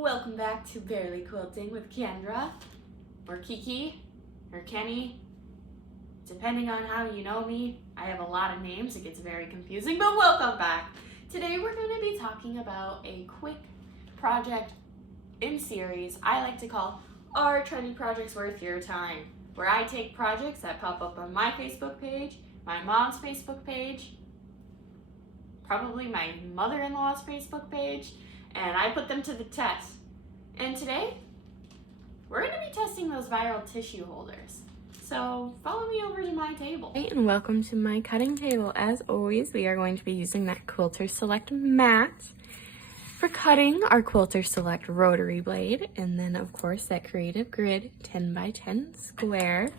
Welcome back to Barely Quilting with Kendra, or Kiki, or Kenny, depending on how you know me. I have a lot of names, it gets very confusing, but welcome back. Today we're going to be talking about a quick project in series I like to call Are Trendy Projects Worth Your Time? Where I take projects that pop up on my Facebook page, my mom's Facebook page, probably my mother-in-law's Facebook page, and I put them to the test. And today, we're going to be testing those viral tissue holders. So follow me over to my table. Hey, and welcome to my cutting table. As always, we are going to be using that Quilter Select mat for cutting our Quilter Select rotary blade, and then of course that Creative Grid 10x10 square.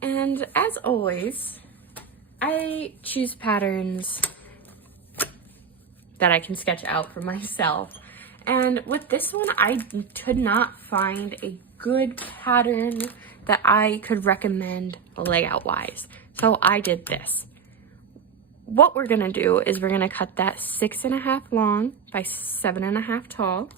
And as always, I choose patterns that I can sketch out for myself. And with this one, I could not find a good pattern that I could recommend layout wise. So I did this. What we're gonna do is we're gonna cut that 6.5 long by 7.5 tall.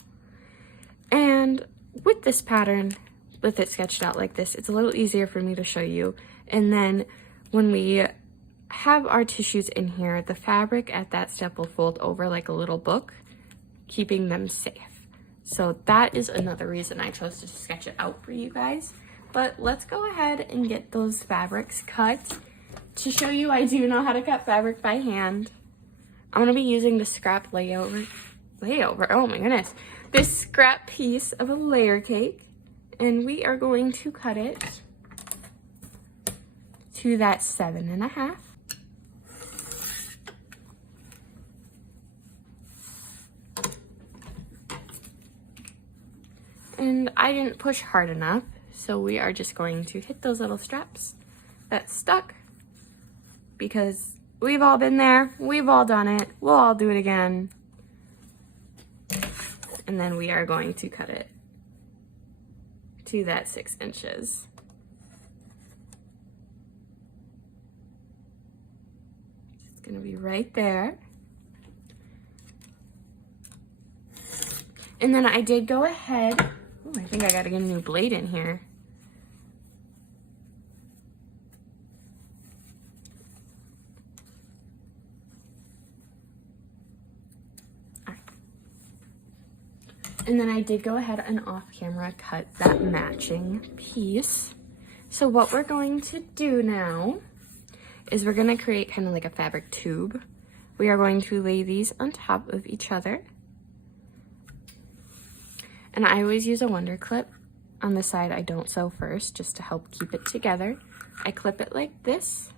And with this pattern, with it sketched out like this, it's a little easier for me to show you. And then when we have our tissues in here, the fabric at that step will fold over like a little book, keeping them safe. So that is another reason I chose to sketch it out for you guys. But let's go ahead and get those fabrics cut. To show you, I do know how to cut fabric by hand. I'm gonna be using the scrap layover, oh my goodness, this scrap piece of a layer cake, and we are going to cut it to that 7.5. And I didn't push hard enough, so we are just going to hit those little straps that stuck, because we've all been there, we've all done it, we'll all do it again. And then we are going to cut it to that 6 inches. It's gonna be right there. And then I did go ahead, ooh, I think I gotta get a new blade in here. All right. And then I did go ahead and off camera cut that matching piece. So what we're going to do now is we're gonna create kind of like a fabric tube. We are going to lay these on top of each other. And I always use a Wonder Clip on the side I don't sew first, just to help keep it together. I clip it like this,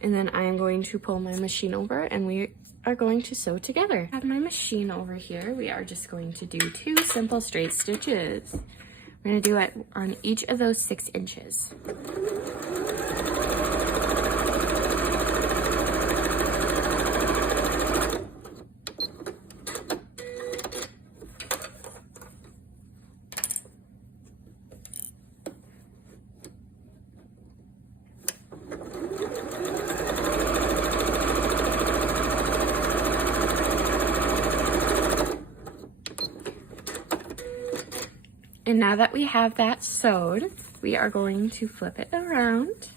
and then I am going to pull my machine over and we are going to sew together. I have my machine over here. We are just going to do 2 simple straight stitches. We're gonna do it on each of those 6 inches. And now that we have that sewed, we are going to flip it around.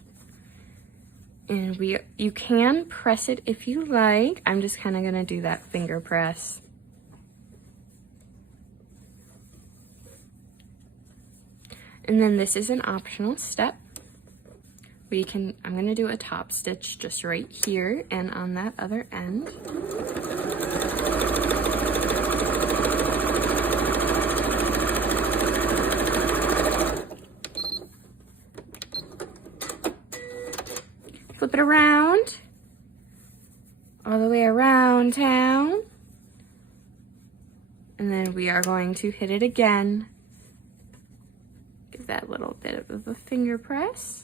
And you can press it if you like. I'm just kind of gonna do that finger press. And then this is an optional step. I'm gonna do a top stitch just right here and on that other end. Flip it around, all the way around town. And then we are going to hit it again. Give that little bit of a finger press.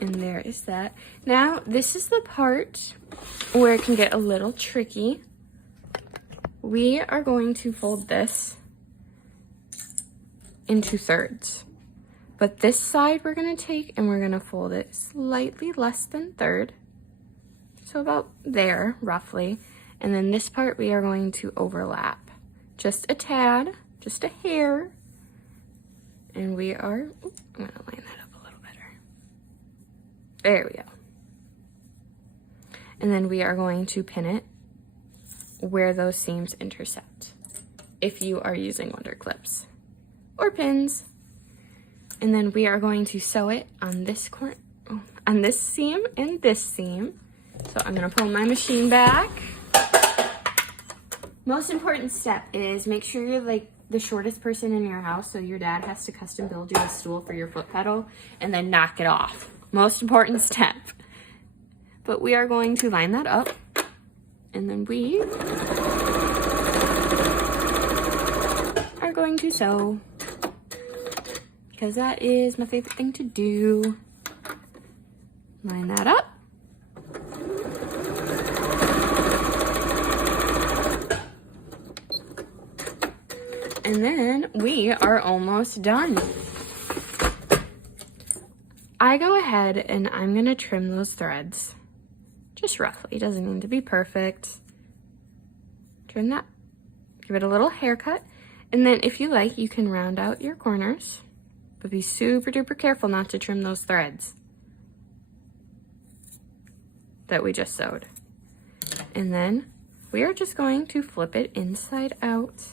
And there is that. Now, this is the part where it can get a little tricky. We are going to fold this into thirds. But this side we're gonna take and we're gonna fold it slightly less than third. So about there, roughly. And then this part we are going to overlap. Just a tad, just a hair. And we are, I'm gonna line that up a little better. There we go. And then we are going to pin it where those seams intersect, if you are using Wonder Clips or pins. And then we are going to sew it on this corner, on this seam and this seam. So I'm gonna pull my machine back. Most important step is make sure you're like the shortest person in your house, so your dad has to custom build you a stool for your foot pedal and then knock it off. Most important step. But we are going to line that up, and then we are going to sew, because that is my favorite thing to do. Line that up. And then we are almost done. I go ahead and I'm gonna trim those threads. Just roughly, it doesn't need to be perfect. Trim that, give it a little haircut. And then if you like, you can round out your corners, but be super duper careful not to trim those threads that we just sewed. And then we are just going to flip it inside out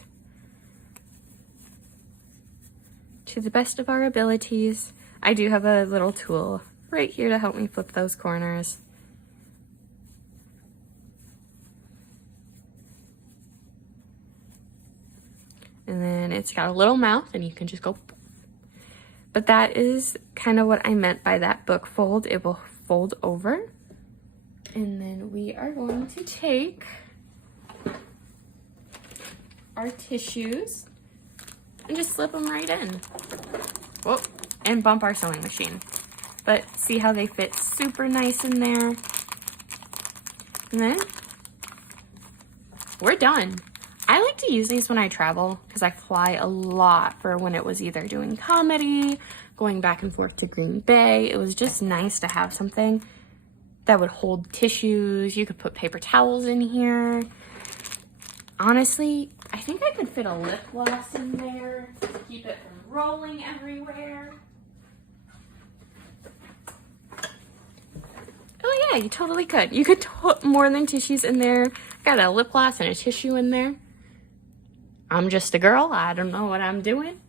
to the best of our abilities. I do have a little tool right here to help me flip those corners. And then it's got a little mouth and you can just go. But that is kind of what I meant by that book fold. It will fold over. And then we are going to take our tissues and just slip them right in. Whoa, and bump our sewing machine. But see how they fit super nice in there? And then we're done. I like to use these when I travel because I fly a lot, for when it was either doing comedy, going back and forth to Green Bay. It was just nice to have something that would hold tissues. You could put paper towels in here. Honestly, I think I could fit a lip gloss in there to keep it from rolling everywhere. Oh yeah, you totally could. You could put more than tissues in there. Got a lip gloss and a tissue in there. I'm just a girl, I don't know what I'm doing.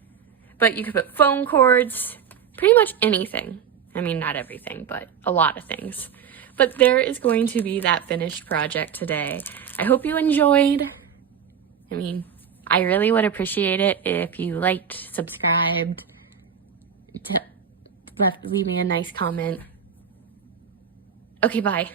But you could put phone cords, pretty much anything. I mean, not everything, but a lot of things. But there is going to be that finished project today. I hope you enjoyed. I mean, I really would appreciate it if you liked, subscribed, leave me a nice comment. Okay, bye.